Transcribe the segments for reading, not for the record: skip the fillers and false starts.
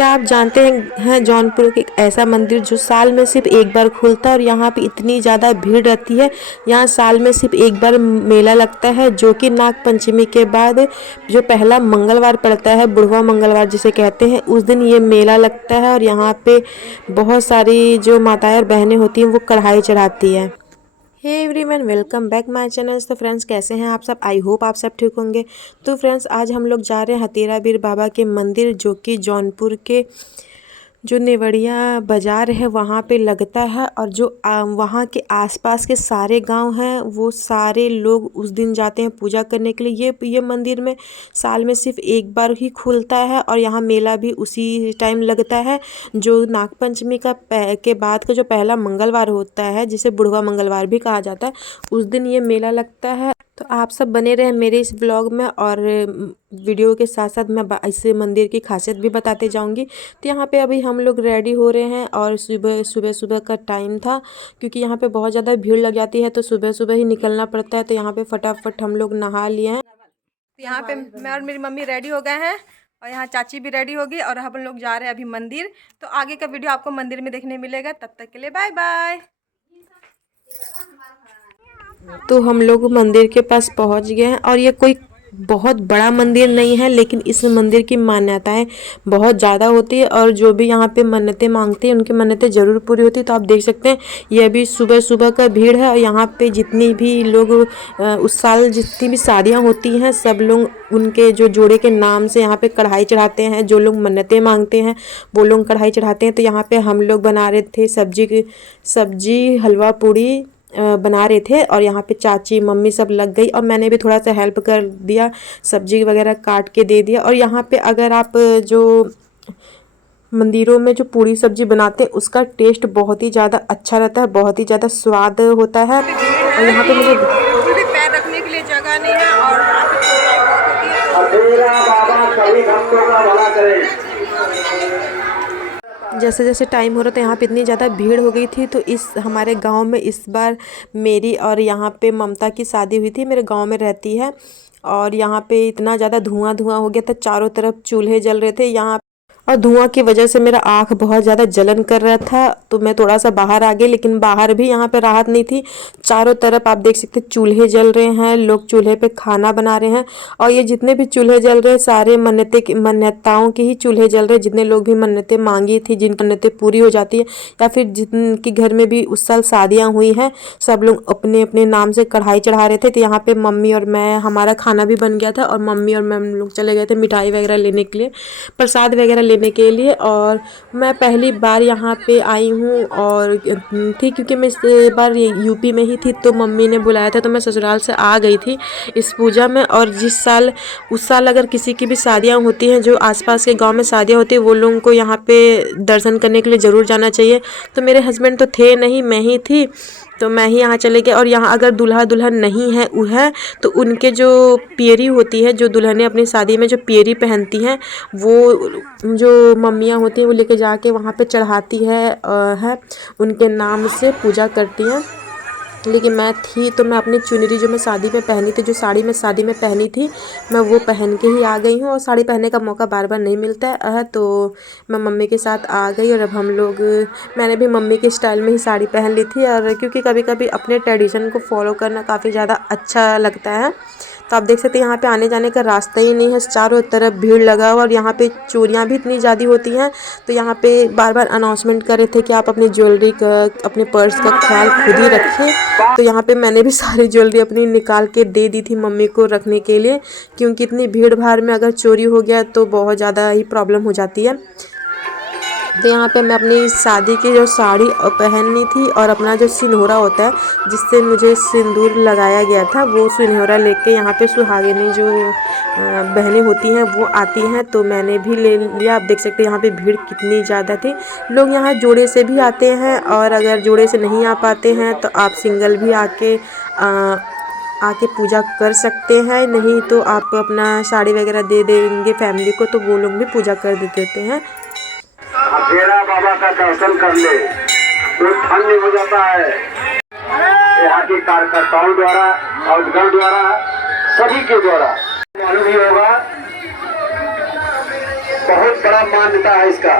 क्या आप जानते हैं जौनपुर के एक ऐसा मंदिर जो साल में सिर्फ एक बार खुलता है और यहाँ पे इतनी ज़्यादा भीड़ रहती है। यहाँ साल में सिर्फ एक बार मेला लगता है जो कि नाग पंचमी के बाद जो पहला मंगलवार पड़ता है, बुढ़वा मंगलवार जिसे कहते हैं, उस दिन ये मेला लगता है। और यहाँ पे बहुत सारी जो माताएं और बहनें होती हैं वो कढ़ाई चढ़ाती है। Hey everyone, welcome back my channel. तो फ्रेंड्स, कैसे हैं आप सब? आई होप आप सब ठीक होंगे। तो फ्रेंड्स, आज हम लोग जा रहे हैं हतीराबीर बाबा के मंदिर जो कि जौनपुर के जो नेवड़िया बाज़ार है वहाँ पे लगता है। और जो वहाँ के आसपास के सारे गांव हैं वो सारे लोग उस दिन जाते हैं पूजा करने के लिए। ये मंदिर में साल में सिर्फ एक बार ही खुलता है और यहाँ मेला भी उसी टाइम लगता है जो नागपंचमी के बाद का जो पहला मंगलवार होता है, जिसे बुढ़वा मंगलवार भी कहा जाता है, उस दिन ये मेला लगता है। तो आप सब बने रहे मेरे इस ब्लॉग में और वीडियो के साथ साथ मैं इस मंदिर की खासियत भी बताते जाऊंगी। तो यहाँ पे अभी हम लोग रेडी हो रहे हैं और सुबह का टाइम था क्योंकि यहाँ पे बहुत ज़्यादा भीड़ लग जाती है, तो सुबह सुबह ही निकलना पड़ता है। तो यहाँ पे फटाफट हम लोग नहा लिए हैं। तो यहाँ पे मैं और मेरी मम्मी रेडी हो गए हैं और यहाँ चाची भी रेडी होगी और हम लोग जा रहे हैं अभी मंदिर। तो आगे का वीडियो आपको मंदिर में देखने मिलेगा, तब तक के लिए बाय बाय। तो हम लोग मंदिर के पास पहुंच गए हैं और ये कोई बहुत बड़ा मंदिर नहीं है, लेकिन इस मंदिर की मान्यताएं बहुत ज़्यादा होती है और जो भी यहाँ पे मन्नतें मांगते हैं उनकी मन्नतें ज़रूर पूरी होती है। तो आप देख सकते हैं ये अभी सुबह सुबह का भीड़ है और यहाँ पे जितनी भी लोग उस साल जितनी भी शादियाँ होती हैं सब लोग उनके जो जोड़े के नाम से यहाँ पे कढ़ाई चढ़ाते हैं। जो लोग मन्नतें मांगते हैं वो लोग कढ़ाई चढ़ाते हैं। तो यहाँ पे हम लोग बना रहे थे सब्जी हलवा पूड़ी बना रहे थे और यहाँ पे चाची मम्मी सब लग गई और मैंने भी थोड़ा सा हेल्प कर दिया, सब्जी वगैरह काट के दे दिया। और यहाँ पे अगर आप जो मंदिरों में जो पूरी सब्जी बनाते हैं उसका टेस्ट बहुत ही ज़्यादा अच्छा रहता है, बहुत ही ज़्यादा स्वाद होता है। और यहाँ पे मुझे बिल्कुल भी पैर रखने के लिए जगह नहीं है और यहाँ पे जैसे जैसे टाइम हो रहा था यहाँ पे इतनी ज़्यादा भीड़ हो गई थी। तो इस हमारे गांव में इस बार मेरी और यहाँ पे ममता की शादी हुई थी, मेरे गांव में रहती है। और यहाँ पे इतना ज़्यादा धुआं धुआं हो गया था, चारों तरफ चूल्हे जल रहे थे यहाँ। और धुआं की वजह से मेरा आँख बहुत ज़्यादा जलन कर रहा था, तो मैं थोड़ा सा बाहर आ गई, लेकिन बाहर भी यहाँ पे राहत नहीं थी। चारों तरफ आप देख सकते चूल्हे जल रहे हैं, लोग चूल्हे पे खाना बना रहे हैं। और ये जितने भी चूल्हे जल रहे हैं सारे मान्यताओं के ही चूल्हे जल रहे हैं। जितने लोग भी मन्नतें मांगी थी, जिनकी मन्नतें पूरी हो जाती है या फिर जिनके घर में भी उस साल शादियाँ हुई हैं, सब लोग अपने अपने नाम से कढ़ाई चढ़ा रहे थे। तो यहाँ पे मम्मी और मैं, हमारा खाना भी बन गया था और मम्मी और मैं हम लोग चले गए थे मिठाई वगैरह लेने के लिए, प्रसाद वगैरह लेने के लिए। और मैं पहली बार यहाँ पे आई हूँ और थी क्योंकि मैं इस बार यूपी में ही थी, तो मम्मी ने बुलाया था तो मैं ससुराल से आ गई थी इस पूजा में। और उस साल अगर किसी की भी शादियाँ होती हैं, जो आसपास के गांव में शादियाँ होती है, वो लोगों को यहाँ पे दर्शन करने के लिए ज़रूर जाना चाहिए। तो मेरे हस्बैंड तो थे नहीं, मैं ही थी, तो मैं ही यहाँ चले गए। और यहाँ अगर दूल्हा दुल्हन नहीं है तो उनके जो पियरी होती है, जो दुल्हनें अपनी शादी में जो पियरी पहनती हैं, वो जो मम्मियाँ होती हैं वो लेके जाके वहाँ पे चढ़ाती है उनके नाम से पूजा करती हैं। लेकिन मैं थी तो मैं अपनी चुनरी जो मैं शादी में पहनी थी, जो साड़ी मैं शादी में पहनी थी, मैं वो पहन के ही आ गई हूँ। और साड़ी पहनने का मौका बार बार नहीं मिलता है, तो मैं मम्मी के साथ आ गई। और अब हम लोग, मैंने भी मम्मी के स्टाइल में ही साड़ी पहन ली थी, और क्योंकि कभी कभी अपने ट्रेडिशन को फॉलो करना काफ़ी ज़्यादा अच्छा लगता है। तो आप देख सकते हैं यहाँ पे आने जाने का रास्ता ही नहीं है, चारों तरफ भीड़ लगा हुआ और यहाँ पे चोरियाँ भी इतनी ज़्यादा होती हैं। तो यहाँ पे बार बार अनाउंसमेंट कर रहे थे कि आप अपनी ज्वेलरी का, अपने पर्स का ख्याल खुद ही रखें। तो यहाँ पे मैंने भी सारी ज्वेलरी अपनी निकाल के दे दी थी मम्मी को रखने के लिए, क्योंकि इतनी भीड़ भाड़ में अगर चोरी हो गया तो बहुत ज़्यादा ही प्रॉब्लम हो जाती है। तो यहाँ पे मैं अपनी शादी की जो साड़ी पहननी थी और अपना जो सिंदूरा होता है जिससे मुझे सिंदूर लगाया गया था, वो सिंदूरा लेके यहाँ पे सुहागिनी जो बहनें होती हैं वो आती हैं, तो मैंने भी ले लिया। आप देख सकते हैं यहाँ पे भीड़ कितनी ज़्यादा थी। लोग यहाँ जोड़े से भी आते हैं और अगर जोड़े से नहीं आ पाते हैं तो आप सिंगल भी आके पूजा कर सकते हैं। नहीं तो आप अपना साड़ी वगैरह दे देंगे फैमिली को, तो वो लोग भी पूजा कर देते हैं। डेरा बाबा का दर्शन कर ले तो धन्य हो जाता है। यहाँ के कार्यकर्ताओं द्वारा और गण द्वारा, सभी के द्वारा मालूम ही होगा बहुत बड़ा मान्यता है इसका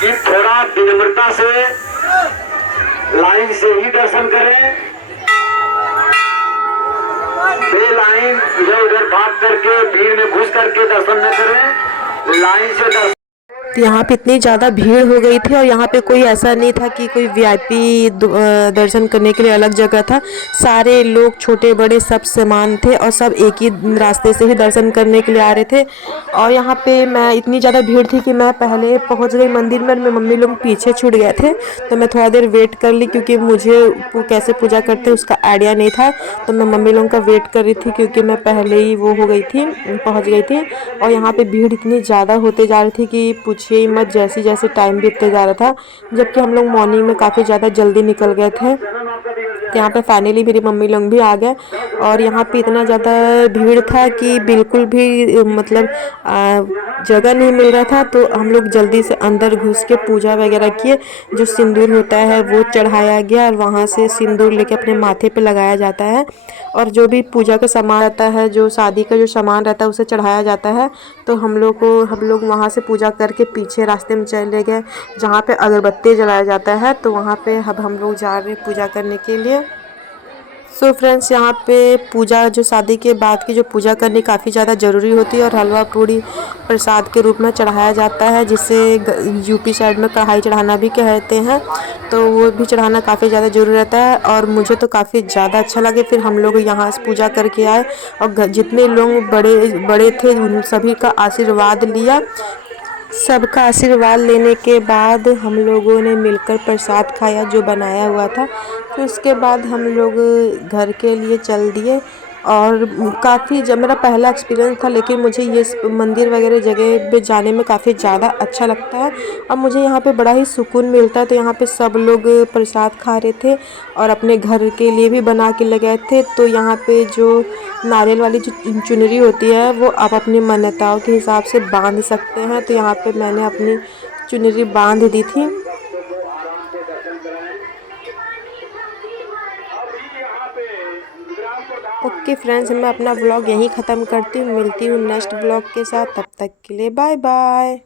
कि थोड़ा विनम्रता से लाइन से ही दर्शन करें, बेलाइन इधर उधर भाग करके भीड़ में घुस करके दर्शन न करें, लाइन से दर्शन। तो यहाँ पे इतनी ज़्यादा भीड़ हो गई थी और यहाँ पे कोई ऐसा नहीं था कि कोई वीआईपी दर्शन करने के लिए अलग जगह था। सारे लोग छोटे बड़े सब समान थे और सब एक ही रास्ते से ही दर्शन करने के लिए आ रहे थे। और यहाँ पे मैं इतनी ज़्यादा भीड़ थी कि मैं पहले पहुँच गई मंदिर में, मेरी मम्मी लोग पीछे छूट गए थे। तो मैं थोड़ा देर वेट कर ली क्योंकि मुझे कैसे पूजा करते उसका आइडिया नहीं था। तो मैं मम्मी लोगों का वेट कर रही थी क्योंकि मैं पहले ही वो हो गई थी, पहुँच गई थी। और यहाँ पर भीड़ इतनी ज़्यादा होते जा रही थी कि पूछिए ही मत, जैसे जैसे टाइम बीतते जा रहा था। जबकि हम लोग मॉर्निंग में काफ़ी ज़्यादा जल्दी निकल गए थे। तो यहाँ पे फाइनली मेरी मम्मी लोग भी आ गए और यहाँ पे इतना ज़्यादा भीड़ था कि बिल्कुल भी मतलब जगह नहीं मिल रहा था। तो हम लोग जल्दी से अंदर घुस के पूजा वगैरह किए। जो सिंदूर होता है वो चढ़ाया गया और वहाँ से सिंदूर लेके अपने माथे पे लगाया जाता है। और जो भी पूजा का सामान रहता है, जो शादी का जो सामान रहता है, उसे चढ़ाया जाता है। तो हम लोग वहाँ से पूजा करके पीछे रास्ते में चले गए जहाँ पे अगरबत्ती जलाया जाता है। तो वहाँ पे अब हम लोग जा रहे हैं पूजा करने के लिए। सो फ्रेंड्स, यहाँ पे पूजा जो शादी के बाद की जो पूजा करनी काफ़ी ज़्यादा ज़रूरी होती है और हलवा पूड़ी प्रसाद के रूप में चढ़ाया जाता है, जिसे यूपी साइड में कढ़ाई चढ़ाना भी कहते हैं। तो वो भी चढ़ाना काफ़ी ज़्यादा ज़रूरी रहता है और मुझे तो काफ़ी ज़्यादा अच्छा लगे। फिर हम लोग यहाँ से पूजा करके आए और जितने लोग बड़े थे उन सभी का आशीर्वाद लिया। सबका आशीर्वाद लेने के बाद हम लोगों ने मिलकर प्रसाद खाया जो बनाया हुआ था। फिर उसके बाद हम लोग घर के लिए चल दिए। और काफ़ी जब मेरा पहला एक्सपीरियंस था, लेकिन मुझे ये मंदिर वगैरह जगह पे जाने में काफ़ी ज़्यादा अच्छा लगता है और मुझे यहाँ पे बड़ा ही सुकून मिलता है। तो यहाँ पे सब लोग प्रसाद खा रहे थे और अपने घर के लिए भी बना के ले गए थे। तो यहाँ पे जो नारियल वाली जो चुनरी होती है वो आप अपनी मान्यताओं के हिसाब से बांध सकते हैं। तो यहाँ पे मैंने अपनी चुनरी बांध दी थी। ओके फ्रेंड्स, मैं अपना व्लॉग यहीं ख़त्म करती हूँ। मिलती हूँ नेक्स्ट व्लॉग के साथ, तब तक के लिए बाय बाय।